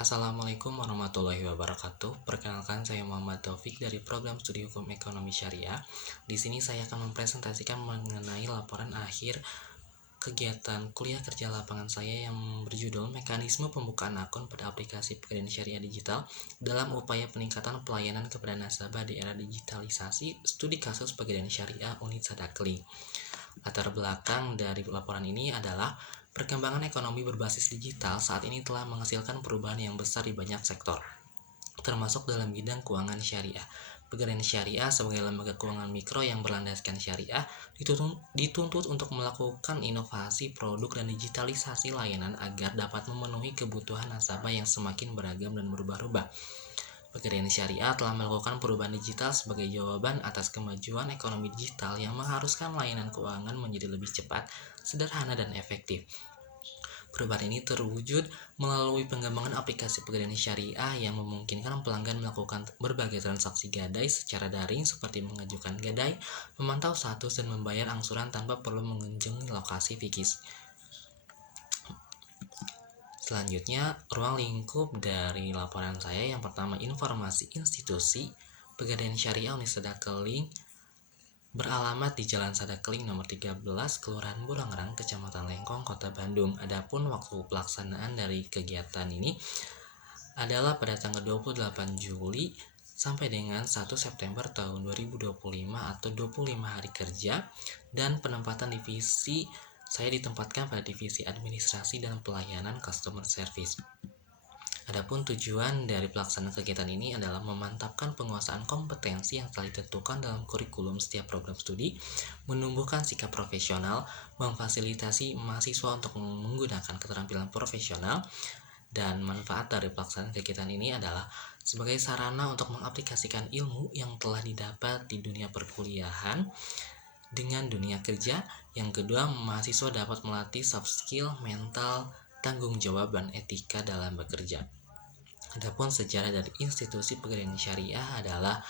Assalamualaikum warahmatullahi wabarakatuh. Perkenalkan, saya Muhammad Taufik dari Program Studi Hukum Ekonomi Syariah. Di sini saya akan mempresentasikan mengenai laporan akhir kegiatan kuliah kerja lapangan saya yang berjudul Mekanisme Pembukaan Akun pada Aplikasi Pegadaian Syariah Digital dalam upaya peningkatan pelayanan kepada nasabah di era digitalisasi studi kasus Pegadaian Syariah Unit Sadakli. Latar belakang dari laporan ini adalah perkembangan ekonomi berbasis digital saat ini telah menghasilkan perubahan yang besar di banyak sektor, termasuk dalam bidang keuangan syariah. Pegadaian Syariah sebagai lembaga keuangan mikro yang berlandaskan syariah dituntut untuk melakukan inovasi produk dan digitalisasi layanan agar dapat memenuhi kebutuhan nasabah yang semakin beragam dan berubah-ubah. Pegadaian Syariah telah melakukan perubahan digital sebagai jawaban atas kemajuan ekonomi digital yang mengharuskan layanan keuangan menjadi lebih cepat, sederhana, dan efektif. Perubahan ini terwujud melalui pengembangan aplikasi Pegadaian Syariah yang memungkinkan pelanggan melakukan berbagai transaksi gadai secara daring seperti mengajukan gadai, memantau status, dan membayar angsuran tanpa perlu mengunjungi lokasi fisik. Selanjutnya, ruang lingkup dari laporan saya yang pertama, informasi institusi. Pegadaian Syariah Unit Sadakling beralamat di Jalan Sadakling nomor 13, Kelurahan Burangrang, Kecamatan Lengkong, Kota Bandung. Adapun waktu pelaksanaan dari kegiatan ini adalah pada tanggal 28 Juli sampai dengan 1 September tahun 2025 atau 25 hari kerja, dan penempatan divisi saya ditempatkan pada divisi administrasi dan pelayanan customer service. Adapun tujuan dari pelaksanaan kegiatan ini adalah memantapkan penguasaan kompetensi yang telah ditentukan dalam kurikulum setiap program studi, menumbuhkan sikap profesional, memfasilitasi mahasiswa untuk menggunakan keterampilan profesional, dan manfaat dari pelaksanaan kegiatan ini adalah sebagai sarana untuk mengaplikasikan ilmu yang telah didapat di dunia perkuliahan dengan dunia kerja. Yang kedua, mahasiswa dapat melatih soft skill, mental, tanggung jawab, dan etika dalam bekerja. Adapun sejarah dari institusi Pegadaian Syariah adalah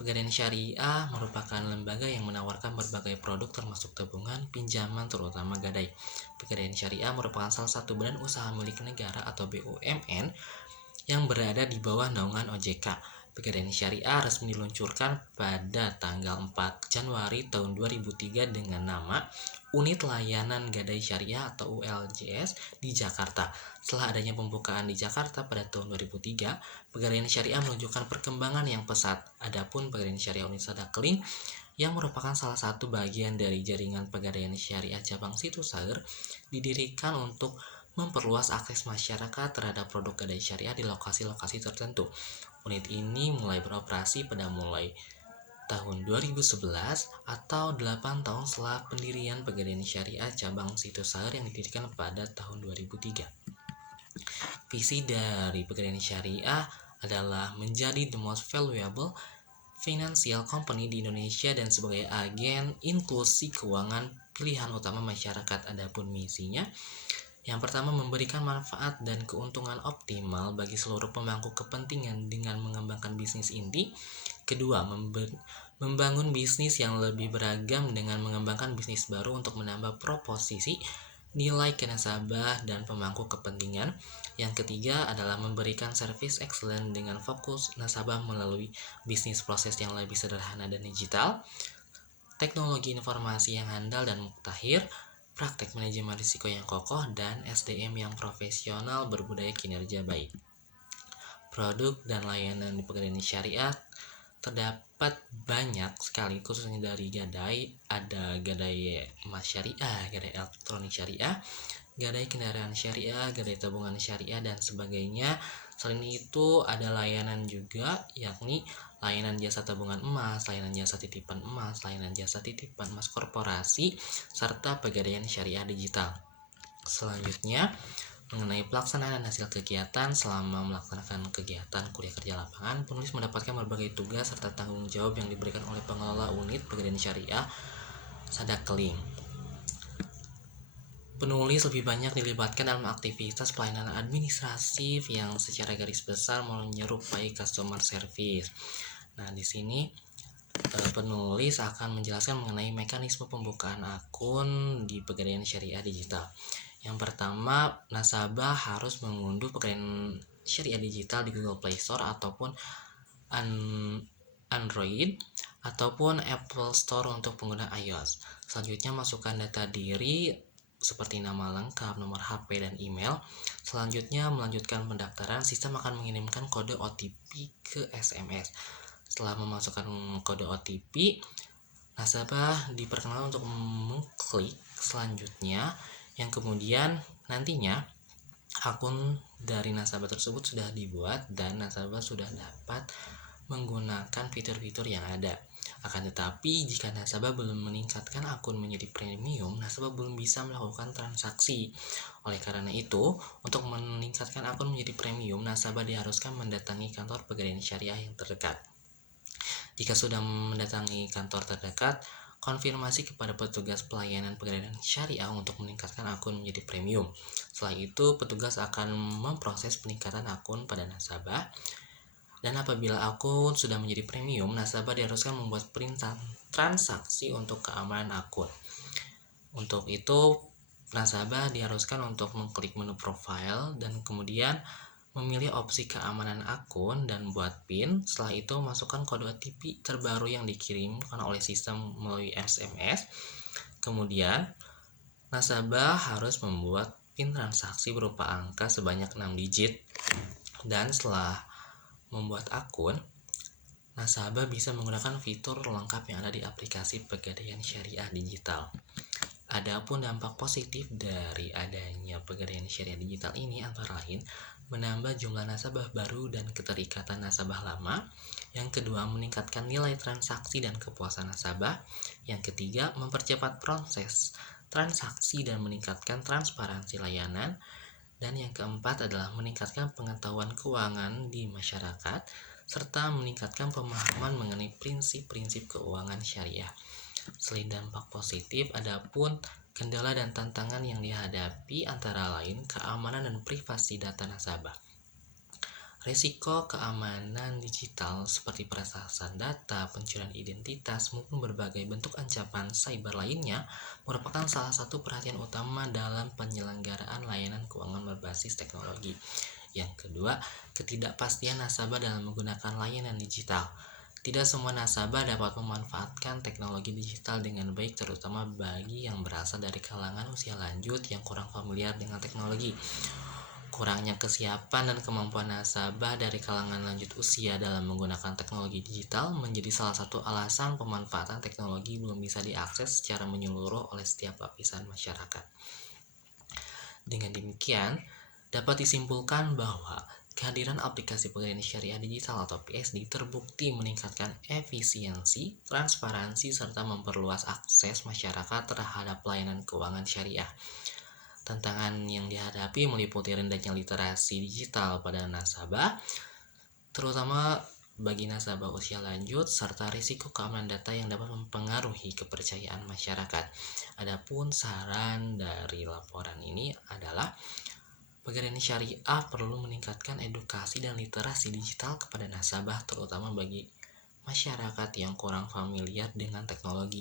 Pegadaian Syariah merupakan lembaga yang menawarkan berbagai produk termasuk tabungan, pinjaman, terutama gadai. Pegadaian Syariah merupakan salah satu badan usaha milik negara atau BUMN yang berada di bawah naungan OJK. Pegadaian Syariah resmi diluncurkan pada tanggal 4 Januari tahun 2003 dengan nama Unit Layanan Gadai Syariah atau ULJS di Jakarta. Setelah adanya pembukaan di Jakarta pada tahun 2003, Pegadaian Syariah menunjukkan perkembangan yang pesat. Adapun Pegadaian Syariah Unit Sadakling yang merupakan salah satu bagian dari jaringan Pegadaian Syariah cabang Situssaer didirikan untuk memperluas akses masyarakat terhadap produk gadai syariah di lokasi-lokasi tertentu. Unit ini mulai beroperasi pada mulai tahun 2011 atau 8 tahun setelah pendirian Pegadaian Syariah cabang Situssaer yang didirikan pada tahun 2003. Visi dari Pegadaian Syariah adalah menjadi the most valuable financial company di Indonesia dan sebagai agen inklusi keuangan pilihan utama masyarakat. Adapun misinya, yang pertama, memberikan manfaat dan keuntungan optimal bagi seluruh pemangku kepentingan dengan mengembangkan bisnis inti. Kedua, membangun bisnis yang lebih beragam dengan mengembangkan bisnis baru untuk menambah proposisi nilai ke nasabah dan pemangku kepentingan. Yang ketiga adalah memberikan service excellent dengan fokus nasabah melalui bisnis proses yang lebih sederhana dan digital, teknologi informasi yang handal dan mutakhir, praktek manajemen risiko yang kokoh, dan SDM yang profesional berbudaya kinerja baik. Produk dan layanan di Pegadaian Syariah terdapat banyak sekali, khususnya dari gadai. Ada gadai emas syariah, gadai elektronik syariah, gadai kendaraan syariah, gadai tabungan syariah, dan sebagainya. Selain itu ada layanan juga, yakni layanan jasa tabungan emas, layanan jasa titipan emas, layanan jasa titipan emas korporasi, serta Pegadaian Syariah Digital. Selanjutnya, mengenai pelaksanaan hasil kegiatan. Selama melaksanakan kegiatan kuliah kerja lapangan, penulis mendapatkan berbagai tugas serta tanggung jawab yang diberikan oleh pengelola unit Pegadaian Syariah Sadakling. Penulis lebih banyak dilibatkan dalam aktivitas pelayanan administratif yang secara garis besar menyerupai customer service. Nah, di sini penulis akan menjelaskan mengenai mekanisme pembukaan akun di Pegadaian Syariah Digital. Yang pertama, nasabah harus mengunduh Pegadaian Syariah Digital di Google Play Store ataupun Android ataupun Apple Store untuk pengguna iOS. Selanjutnya masukkan data diri seperti nama lengkap, nomor HP, dan email. Selanjutnya melanjutkan pendaftaran, sistem akan mengirimkan kode OTP ke SMS. Setelah memasukkan kode OTP, nasabah diperkenalkan untuk mengklik selanjutnya, yang kemudian nantinya akun dari nasabah tersebut sudah dibuat dan nasabah sudah dapat menggunakan fitur-fitur yang ada. Akan tetapi, jika nasabah belum meningkatkan akun menjadi premium, nasabah belum bisa melakukan transaksi. Oleh karena itu, untuk meningkatkan akun menjadi premium, nasabah diharuskan mendatangi kantor Pegadaian Syariah yang terdekat. Jika sudah mendatangi kantor terdekat, konfirmasi kepada petugas pelayanan Pegadaian Syariah untuk meningkatkan akun menjadi premium. Setelah itu, petugas akan memproses peningkatan akun pada nasabah. Dan apabila akun sudah menjadi premium, nasabah diharuskan membuat perintah transaksi untuk keamanan akun. Untuk itu, nasabah diharuskan untuk mengklik menu profile dan kemudian memilih opsi keamanan akun dan buat PIN. Setelah itu, masukkan kode OTP terbaru yang dikirimkan oleh sistem melalui SMS. Kemudian, nasabah harus membuat PIN transaksi berupa angka sebanyak 6 digit. Dan setelah membuat akun, nasabah bisa menggunakan fitur lengkap yang ada di aplikasi Pegadaian Syariah Digital. Adapun dampak positif dari adanya Pegadaian Syariah Digital ini antara lain menambah jumlah nasabah baru dan keterikatan nasabah lama. Yang kedua, meningkatkan nilai transaksi dan kepuasan nasabah. Yang ketiga, mempercepat proses transaksi dan meningkatkan transparansi layanan. Dan yang keempat adalah meningkatkan pengetahuan keuangan di masyarakat serta meningkatkan pemahaman mengenai prinsip-prinsip keuangan syariah. Selain dampak positif, adapun kendala dan tantangan yang dihadapi antara lain keamanan dan privasi data nasabah. Risiko keamanan digital seperti peretasan data, pencurian identitas, maupun berbagai bentuk ancaman cyber lainnya merupakan salah satu perhatian utama dalam penyelenggaraan layanan keuangan berbasis teknologi. Yang kedua, ketidakpastian nasabah dalam menggunakan layanan digital. Tidak semua nasabah dapat memanfaatkan teknologi digital dengan baik, terutama bagi yang berasal dari kalangan usia lanjut yang kurang familiar dengan teknologi. Kurangnya kesiapan dan kemampuan nasabah dari kalangan lanjut usia dalam menggunakan teknologi digital menjadi salah satu alasan pemanfaatan teknologi belum bisa diakses secara menyeluruh oleh setiap lapisan masyarakat. Dengan demikian, dapat disimpulkan bahwa kehadiran aplikasi Pegadaian Syariah Digital atau PSD terbukti meningkatkan efisiensi, transparansi, serta memperluas akses masyarakat terhadap pelayanan keuangan syariah. Tantangan yang dihadapi meliputi rendahnya literasi digital pada nasabah, terutama bagi nasabah usia lanjut, serta risiko keamanan data yang dapat mempengaruhi kepercayaan masyarakat. Adapun saran dari laporan ini adalah Pegadaian Syariah perlu meningkatkan edukasi dan literasi digital kepada nasabah, terutama bagi masyarakat yang kurang familiar dengan teknologi,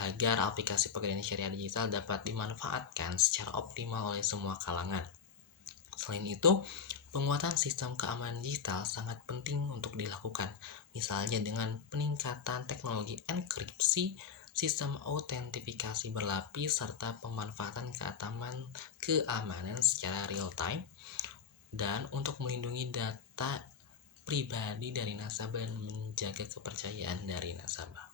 agar aplikasi Pegadaian Syariah Digital dapat dimanfaatkan secara optimal oleh semua kalangan. Selain itu, penguatan sistem keamanan digital sangat penting untuk dilakukan, misalnya dengan peningkatan teknologi enkripsi, sistem autentifikasi berlapis, serta pemanfaatan keamanan secara real time, dan untuk melindungi data pribadi dari nasabah dan menjaga kepercayaan dari nasabah.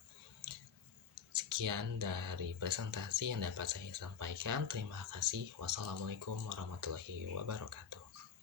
Sekian dari presentasi yang dapat saya sampaikan. Terima kasih. Wassalamualaikum warahmatullahi wabarakatuh.